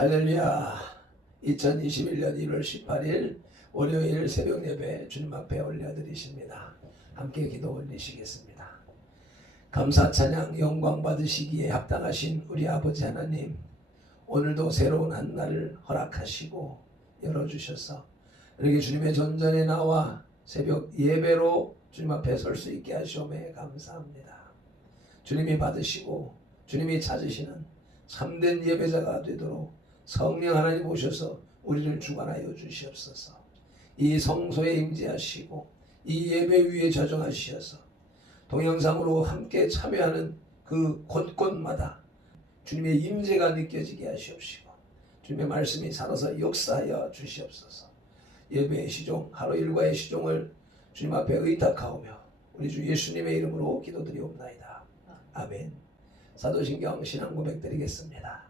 할렐루야. 2021년 1월 18일 월요일 새벽 예배 주님 앞에 올려드리십니다. 함께 기도 올리시겠습니다. 감사 찬양 영광 받으시기에 합당하신 우리 아버지 하나님 오늘도 새로운 한 날을 허락하시고 열어주셔서 이렇게 주님의 전전에 나와 새벽 예배로 주님 앞에 설 수 있게 하시오매 감사합니다. 주님이 받으시고 주님이 찾으시는 참된 예배자가 되도록 성령 하나님 오셔서 우리를 주관하여 주시옵소서. 이 성소에 임재하시고 이 예배 위에 저정하시어서 동영상으로 함께 참여하는 그 곳곳마다 주님의 임재가 느껴지게 하시옵시고 주님의 말씀이 살아서 역사하여 주시옵소서. 예배의 시종 하루 일과의 시종을 주님 앞에 의탁하오며 우리 주 예수님의 이름으로 기도드리옵나이다. 아멘. 사도신경 신앙 고백 드리겠습니다.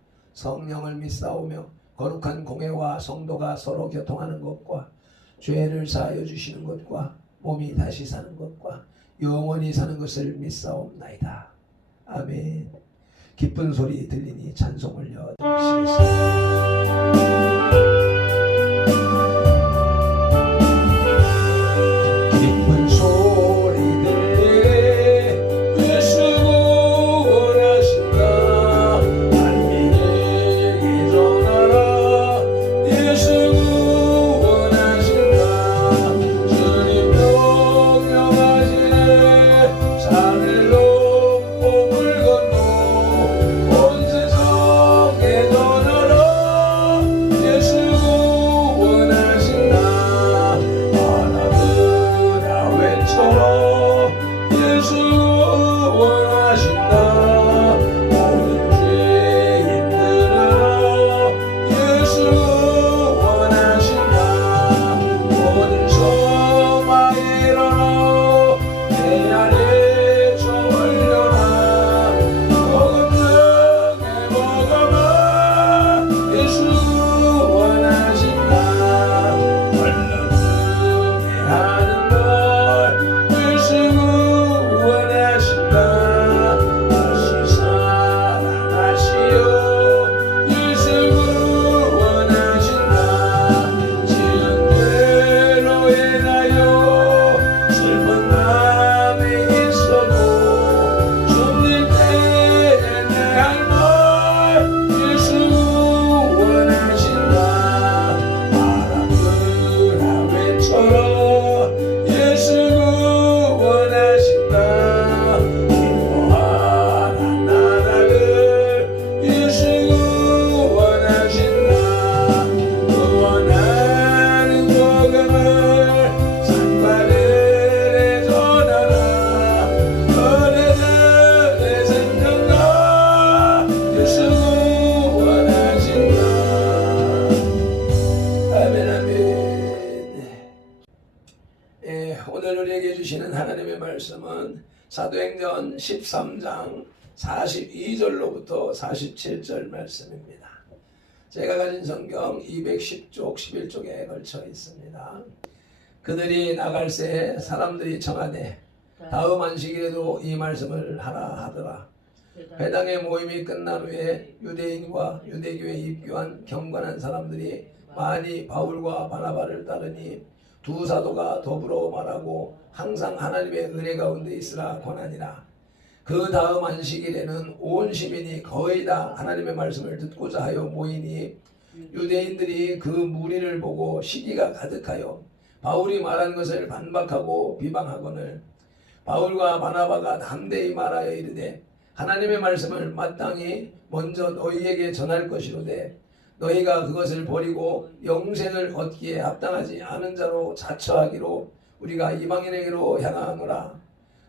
성령을 믿사오며 거룩한 공회와 성도가 서로 교통하는 것과 죄를 사하여 주시는 것과 몸이 다시 사는 것과 영원히 사는 것을 믿사옵나이다. 아멘. 기쁜 소리 들리니 찬송 올려 드리시겠습니다. 13장 42절로부터 47절 말씀입니다. 제가 가진 성경 210쪽 11쪽에 걸쳐 있습니다. 그들이 나갈 새 사람들이 청하되 다음 안식일에도 이 말씀을 하라 하더라. 회당의 모임이 끝난 후에 유대인과 유대교에 입교한 경건한 사람들이 많이 바울과 바나바를 따르니 두 사도가 더불어 말하고 항상 하나님의 은혜 가운데 있으라 권하니라. 그 다음 안식일에는 온 시민이 거의 다 하나님의 말씀을 듣고자 하여 모이니 유대인들이 그 무리를 보고 시기가 가득하여 바울이 말한 것을 반박하고 비방하거늘 바울과 바나바가 담대히 말하여 이르되 하나님의 말씀을 마땅히 먼저 너희에게 전할 것이로되 너희가 그것을 버리고 영생을 얻기에 합당하지 않은 자로 자처하기로 우리가 이방인에게로 향하노라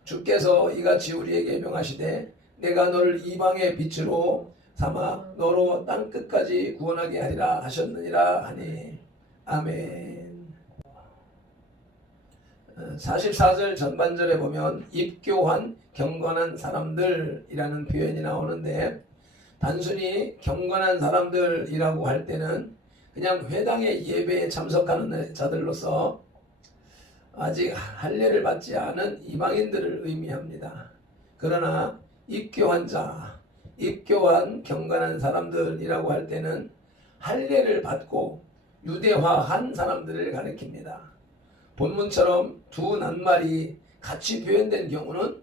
주께서 이같이 우리에게 명하시되 내가 너를 이방의 빛으로 삼아 너로 땅 끝까지 구원하게 하리라 하셨느니라 하니 아멘. 44절 전반절에 보면 입교한 경건한 사람들이라는 표현이 나오는데 단순히 경건한 사람들이라고 할 때는 그냥 회당의 예배에 참석하는 자들로서 아직 할례를 받지 않은 이방인들을 의미합니다. 그러나 입교한 자, 입교한 경건한 사람들이라고 할 때는 할례를 받고 유대화한 사람들을 가리킵니다. 본문처럼 두 낱말이 같이 표현된 경우는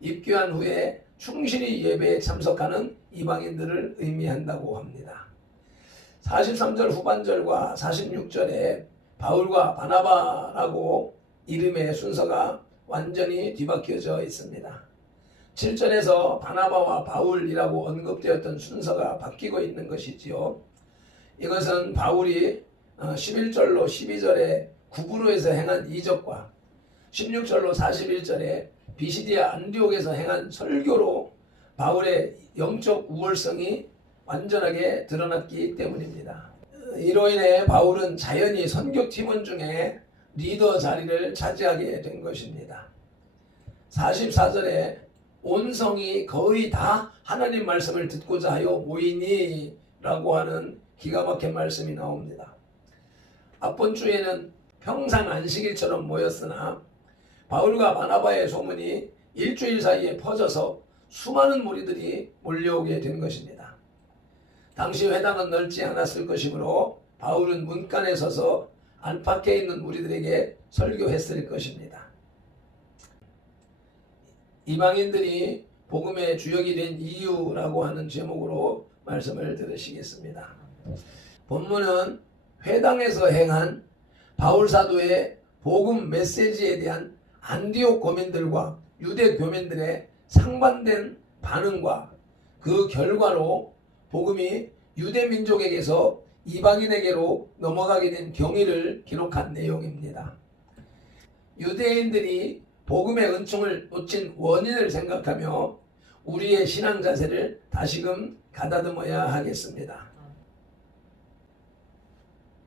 입교한 후에 충실히 예배에 참석하는 이방인들을 의미한다고 합니다. 43절 후반절과 46절에 바울과 바나바라고 이름의 순서가 완전히 뒤바뀌어져 있습니다. 7절에서 바나바와 바울이라고 언급되었던 순서가 바뀌고 있는 것이지요. 이것은 바울이 11절로 12절에 구부로에서 행한 이적과 16절로 41절에 비시디아 안디옥에서 행한 설교로 바울의 영적 우월성이 완전하게 드러났기 때문입니다. 이로 인해 바울은 자연히 선교 팀원 중에 리더 자리를 차지하게 된 것입니다. 44절에 온 성이 거의 다 하나님 말씀을 듣고자 하여 모이니 라고 하는 기가 막힌 말씀이 나옵니다. 앞번 주에는 평상 안식일처럼 모였으나 바울과 바나바의 소문이 일주일 사이에 퍼져서 수많은 무리들이 몰려오게 된 것입니다. 당시 회당은 넓지 않았을 것이므로 바울은 문간에 서서 안팎에 있는 무리들에게 설교했을 것입니다. 이방인들이 복음의 주역이 된 이유라고 하는 제목으로 말씀을 들으시겠습니다. 본문은 회당에서 행한 바울 사도의 복음 메시지에 대한 안디옥 고민들과 유대 교민들의 상반된 반응과 그 결과로 복음이 유대 민족에게서 이방인에게로 넘어가게 된 경위를 기록한 내용입니다. 유대인들이 복음의 은총을 놓친 원인을 생각하며 우리의 신앙 자세를 다시금 가다듬어야 하겠습니다.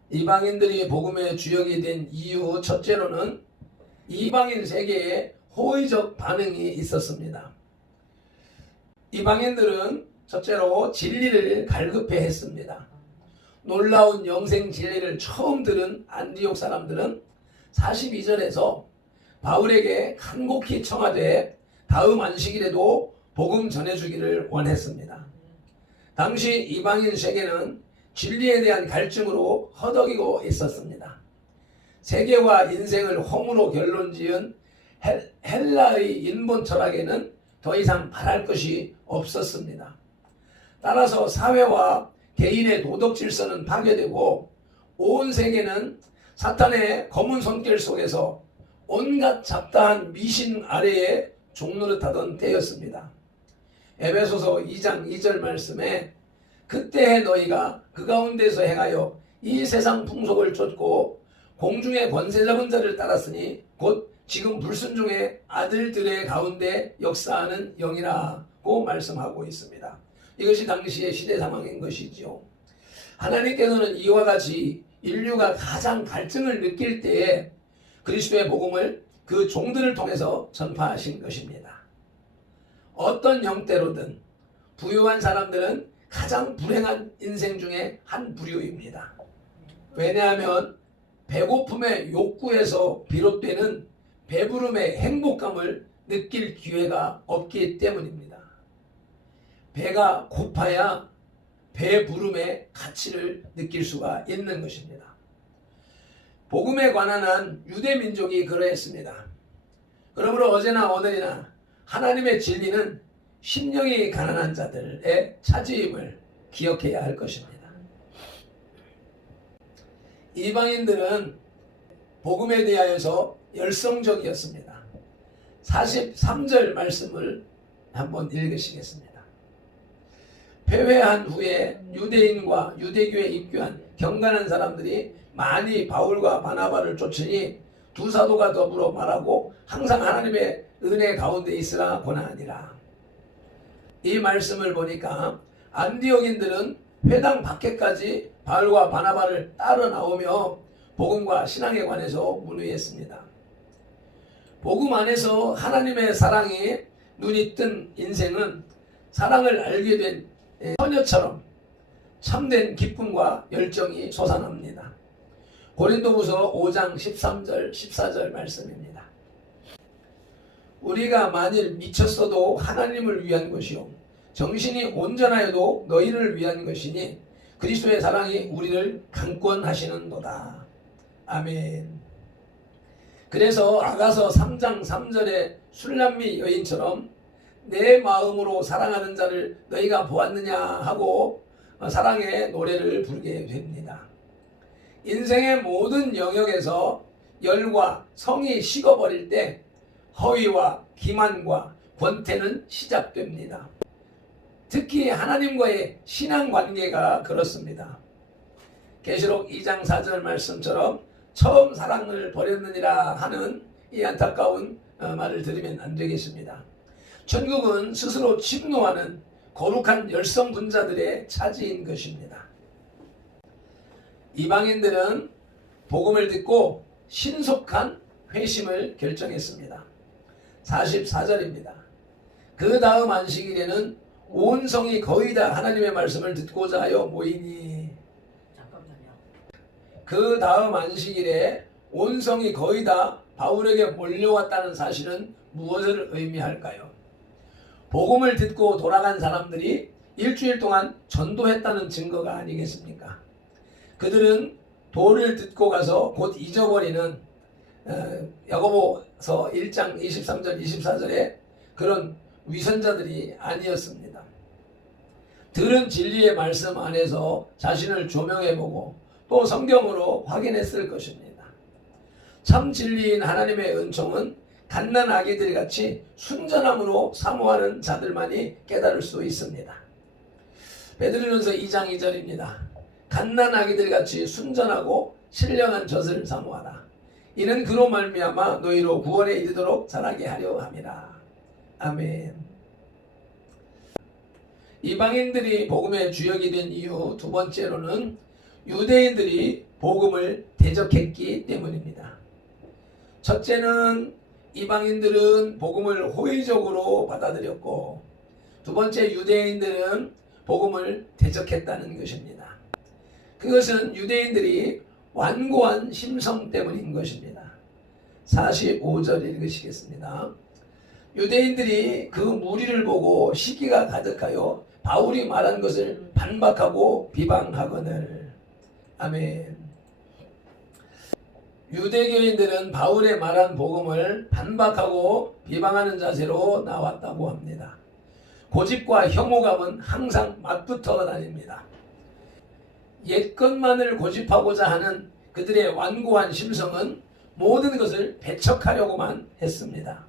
이방인들이 복음의 주역이 된 이유 첫째로는 이방인 세계에 호의적 반응이 있었습니다. 이방인들은 첫째로 진리를 갈급해 했습니다. 놀라운 영생 진리를 처음 들은 안디옥 사람들은 42절에서 바울에게 간곡히 청하되 다음 안식일에도 복음 전해주기를 원했습니다. 당시 이방인 세계는 진리에 대한 갈증으로 허덕이고 있었습니다. 세계와 인생을 홈으로 결론 지은 헬라의 인본 철학에는 더 이상 바랄 것이 없었습니다. 따라서 사회와 개인의 도덕 질서는 파괴되고 온 세계는 사탄의 검은 손길 속에서 온갖 잡다한 미신 아래에 종노릇하던 때였습니다. 에베소서 2장 2절 말씀에 그때의 너희가 그 가운데서 행하여 이 세상 풍속을 쫓고 공중의 권세 잡은 자를 따랐으니 곧 지금 불순종의 아들들의 가운데 역사하는 영이라고 말씀하고 있습니다. 이것이 당시의 시대 상황인 것이죠. 하나님께서는 이와 같이 인류가 가장 갈증을 느낄 때에 그리스도의 복음을 그 종들을 통해서 전파하신 것입니다. 어떤 형태로든 부유한 사람들은 가장 불행한 인생 중에 한 부류입니다. 왜냐하면 배고픔의 욕구에서 비롯되는 배부름의 행복감을 느낄 기회가 없기 때문입니다. 배가 고파야 배 부름의 가치를 느낄 수가 있는 것입니다. 복음에 관한 한 유대 민족이 그러했습니다. 그러므로 어제나 오늘이나 하나님의 진리는 심령이 가난한 자들의 차지임을 기억해야 할 것입니다. 이방인들은 복음에 대하여서 열성적이었습니다. 43절 말씀을 한번 읽으시겠습니다. 폐회한 후에 유대인과 유대교에 입교한 경건한 사람들이 많이 바울과 바나바를 쫓으니 두 사도가 더불어 말하고 항상 하나님의 은혜 가운데 있으라 권하니라. 이 말씀을 보니까 안디옥인들은 회당 밖에까지 바울과 바나바를 따라 나오며 복음과 신앙에 관해서 문의했습니다. 복음 안에서 하나님의 사랑이 눈이 뜬 인생은 사랑을 알게 된 처녀처럼 참된 기쁨과 열정이 솟아납니다. 고린도후서 5장 13절 14절 말씀입니다. 우리가 만일 미쳤어도 하나님을 위한 것이요 정신이 온전하여도 너희를 위한 것이니 그리스도의 사랑이 우리를 강권하시는도다. 아멘. 그래서 아가서 3장 3절의 술람미 여인처럼 내 마음으로 사랑하는 자를 너희가 보았느냐 하고 사랑의 노래를 부르게 됩니다. 인생의 모든 영역에서 열과 성이 식어버릴 때 허위와 기만과 권태는 시작됩니다. 특히 하나님과의 신앙 관계가 그렇습니다. 계시록 2장 4절 말씀처럼 처음 사랑을 버렸느니라 하는 이 안타까운 어, 말을 들으면 안 되겠습니다. 천국은 스스로 침노하는 거룩한 열성 분자들의 차지인 것입니다. 이방인들은 복음을 듣고 신속한 회심을 결정했습니다. 44절입니다. 그 다음 안식일에는 온 성이 거의 다 하나님의 말씀을 듣고자 하여 모이니 잠깐만요. 그 다음 안식일에 온 성이 거의 다 바울에게 몰려왔다는 사실은 무엇을 의미할까요? 복음을 듣고 돌아간 사람들이 일주일 동안 전도했다는 증거가 아니겠습니까? 그들은 도를 듣고 가서 곧 잊어버리는 어, 야고보서 1장 23절 24절에 그런 위선자들이 아니었습니다. 들은 진리의 말씀 안에서 자신을 조명해보고 또 성경으로 확인했을 것입니다. 참 진리인 하나님의 은총은 갓난 아기들 같이 순전함으로 사모하는 자들만이 깨달을 수 있습니다. 베드로전서 2장 2절입니다. 갓난 아기들 같이 순전하고 신령한 젖을 사모하라. 이는 그로 말미암아 너희로 구원에 이르도록 자라게 하려 함이라. 아멘. 이방인들이 복음의 주역이 된 이유 두 번째로는 유대인들이 복음을 대적했기 때문입니다. 첫째는 이방인들은 복음을 호의적으로 받아들였고 두 번째 유대인들은 복음을 대적했다는 것입니다. 그것은 유대인들이 완고한 심성 때문인 것입니다. 45절 읽으시겠습니다. 유대인들이 그 무리를 보고 시기가 가득하여 바울이 말한 것을 반박하고 비방하거늘. 아멘. 유대교인들은 바울의 말한 복음을 반박하고 비방하는 자세로 나왔다고 합니다. 고집과 혐오감은 항상 맞붙어 다닙니다. 옛 것만을 고집하고자 하는 그들의 완고한 심성은 모든 것을 배척하려고만 했습니다.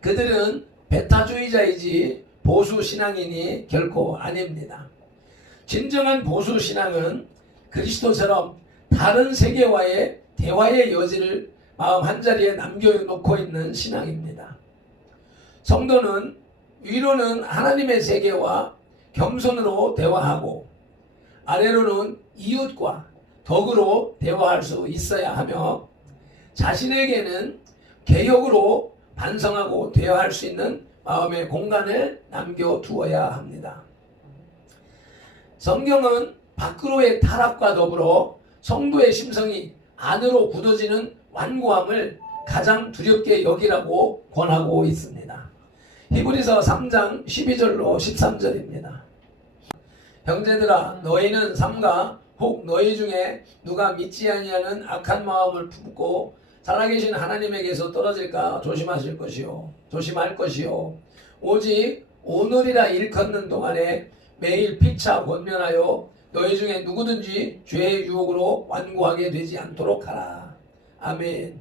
그들은 배타주의자이지 보수 신앙인이 결코 아닙니다. 진정한 보수 신앙은 그리스도처럼 다른 세계와의 대화의 여지를 마음 한자리에 남겨놓고 있는 신앙입니다. 성도는 위로는 하나님의 세계와 겸손으로 대화하고 아래로는 이웃과 덕으로 대화할 수 있어야 하며 자신에게는 개혁으로 반성하고 대화할 수 있는 마음의 공간을 남겨두어야 합니다. 성경은 밖으로의 타락과 더불어 성도의 심성이 안으로 굳어지는 완고함을 가장 두렵게 여기라고 권하고 있습니다. 히브리서 3장 12절로 13절입니다. 형제들아 너희는 삼가 혹 너희 중에 누가 믿지 아니하는 악한 마음을 품고 살아계신 하나님에게서 떨어질까 조심하실 것이요 조심할 것이요 오직 오늘이라 일컫는 동안에 매일 피차 권면하여 너희 중에 누구든지 죄의 유혹으로 완고하게 되지 않도록 하라. 아멘.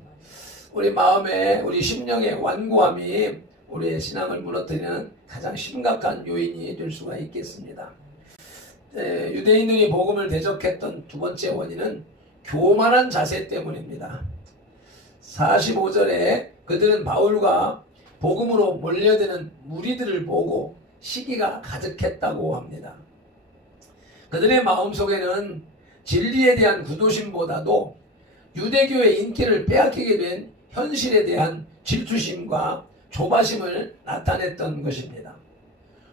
우리 마음에 우리 심령의 완고함이 우리의 신앙을 무너뜨리는 가장 심각한 요인이 될 수가 있겠습니다. 에, 유대인들이 복음을 대적했던 두 번째 원인은 교만한 자세 때문입니다. 45절에 그들은 바울과 복음으로 몰려드는 무리들을 보고 시기가 가득했다고 합니다. 그들의 마음속에는 진리에 대한 구도심보다도 유대교의 인기를 빼앗기게 된 현실에 대한 질투심과 조바심을 나타냈던 것입니다.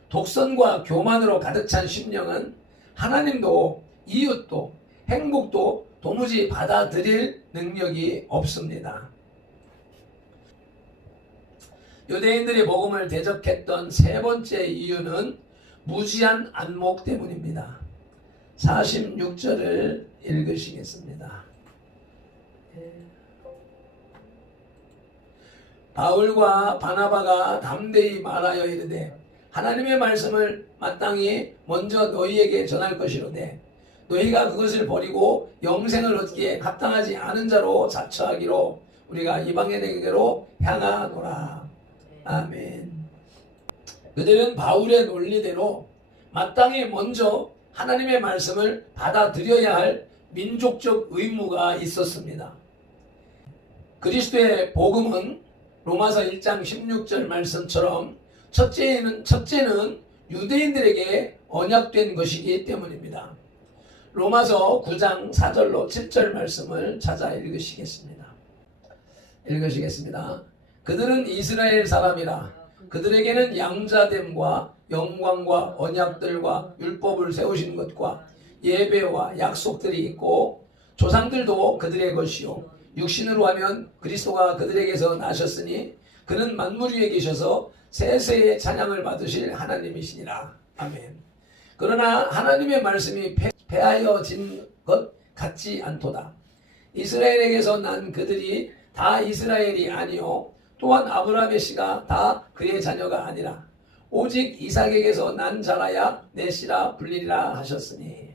독선과 교만으로 가득 찬 심령은 하나님도 이웃도 행복도 도무지 받아들일 능력이 없습니다. 유대인들이 복음을 대적했던 세 번째 이유는 무지한 안목 때문입니다. 46절을 읽으시겠습니다. 바울과 바나바가 담대히 말하여 이르되 하나님의 말씀을 마땅히 먼저 너희에게 전할 것이로되 너희가 그것을 버리고 영생을 얻기에 합당하지 않은 자로 자처하기로 우리가 이방인에게로 향하노라. 아멘. 그들은 바울의 논리대로 마땅히 먼저 하나님의 말씀을 받아들여야 할 민족적 의무가 있었습니다. 그리스도의 복음은 로마서 1장 16절 말씀처럼 첫째는 첫째는 유대인들에게 언약된 것이기 때문입니다. 로마서 9장 4절로 7절 말씀을 찾아 읽으시겠습니다. 읽으시겠습니다. 그들은 이스라엘 사람이라 그들에게는 양자됨과 영광과 언약들과 율법을 세우신 것과 예배와 약속들이 있고 조상들도 그들의 것이요 육신으로 하면 그리스도가 그들에게서 나셨으니 그는 만물 위에 계셔서 세세의 찬양을 받으실 하나님이시니라 아멘. 그러나 하나님의 말씀이 패하여진 것 같지 않도다. 이스라엘에게서 난 그들이 다 이스라엘이 아니요 또한 아브라함의 씨가 다 그의 자녀가 아니라 오직 이삭에게서 난 자라야 내 씨라 불리리라 하셨으니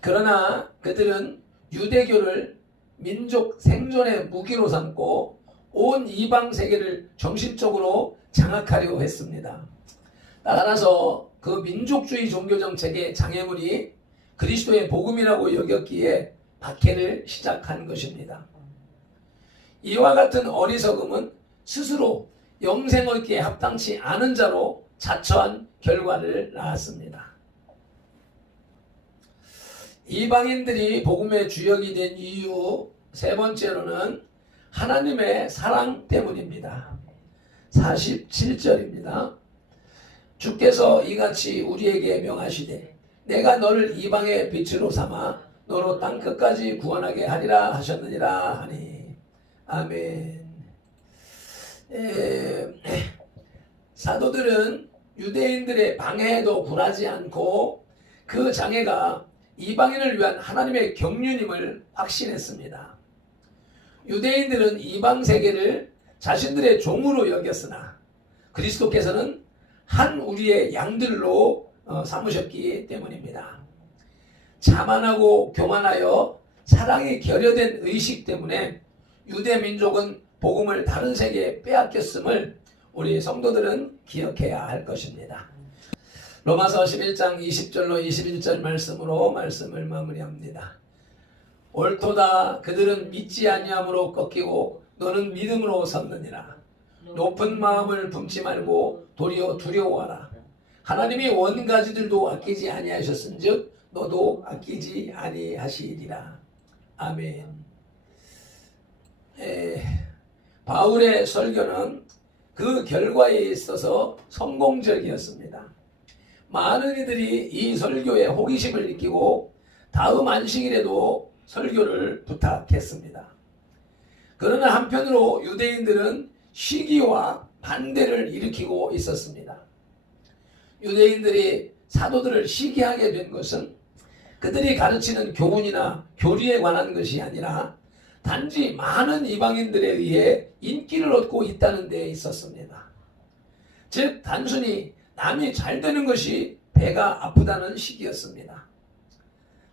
그러나 그들은 유대교를 민족 생존의 무기로 삼고 온 이방 세계를 정신적으로 장악하려 했습니다. 따라서 그 민족주의 종교 정책의 장애물이 그리스도의 복음이라고 여겼기에 박해를 시작한 것입니다. 이와 같은 어리석음은 스스로 영생 얻기에 합당치 않은 자로 자처한 결과를 낳았습니다. 이방인들이 복음의 주역이 된 이유 세 번째로는 하나님의 사랑 때문입니다. 47절입니다. 주께서 이같이 우리에게 명하시되 내가 너를 이방의 빛으로 삼아 너로 땅 끝까지 구원하게 하리라 하셨느니라 하니 아멘. 에, 사도들은 유대인들의 방해에도 굴하지 않고 그 장애가 이방인을 위한 하나님의 경륜임을 확신했습니다. 유대인들은 이방 세계를 자신들의 종으로 여겼으나 그리스도께서는 한 우리의 양들로 어, 삼으셨기 때문입니다. 자만하고 교만하여 사랑이 결여된 의식 때문에 유대 민족은 복음을 다른 세계에 빼앗겼음을 우리 성도들은 기억해야 할 것입니다. 로마서 11장 20절로 21절 말씀으로 말씀을 마무리합니다. 옳도다 그들은 믿지 아니함으로 꺾이고 너는 믿음으로 섰느니라. 높은 마음을 품지 말고 도리어 두려워하라. 하나님이 원가지들도 아끼지 아니하셨은즉 너도 아끼지 아니하시리라. 아멘. 에, 바울의 설교는 그 결과에 있어서 성공적이었습니다. 많은 이들이 이 설교에 호기심을 느끼고 다음 안식일에도 설교를 부탁했습니다. 그러나 한편으로 유대인들은 시기와 반대를 일으키고 있었습니다. 유대인들이 사도들을 시기하게 된 것은 그들이 가르치는 교훈이나 교리에 관한 것이 아니라 단지 많은 이방인들에 의해 인기를 얻고 있다는 데 있었습니다. 즉 단순히 남이 잘 되는 것이 배가 아프다는 시기였습니다.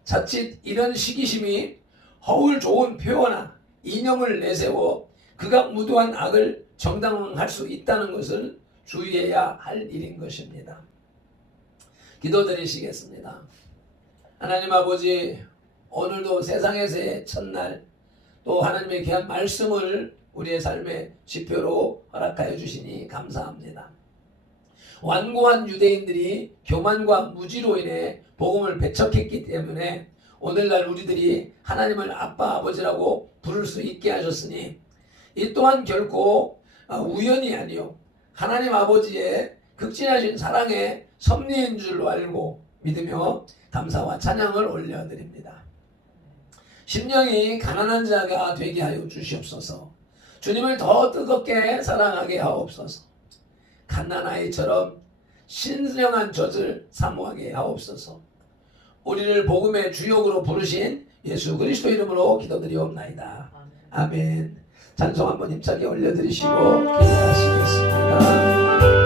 자칫 이런 시기심이 허울 좋은 표어나 이념을 내세워 극악 무도한 악을 정당화할 수 있다는 것을 주의해야 할 일인 것입니다. 기도드리시겠습니다. 하나님 아버지 오늘도 세상에서의 첫날 또 하나님의 귀한 말씀을 우리의 삶의 지표로 허락하여 주시니 감사합니다. 완고한 유대인들이 교만과 무지로 인해 복음을 배척했기 때문에 오늘날 우리들이 하나님을 아빠 아버지라고 부를 수 있게 하셨으니 이 또한 결코 아, 우연이 아니요 하나님 아버지의 극진하신 사랑의 섭리인 줄로 알고 믿으며 감사와 찬양을 올려드립니다. 심령이 가난한 자가 되게 하여 주시옵소서. 주님을 더 뜨겁게 사랑하게 하옵소서. 갓난아이처럼 신령한 젖을 사모하게 하옵소서. 우리를 복음의 주역으로 부르신 예수 그리스도 이름으로 기도드리옵나이다. 아멘. 찬송 한번 힘차게 올려드리시고 기도하시겠습니다.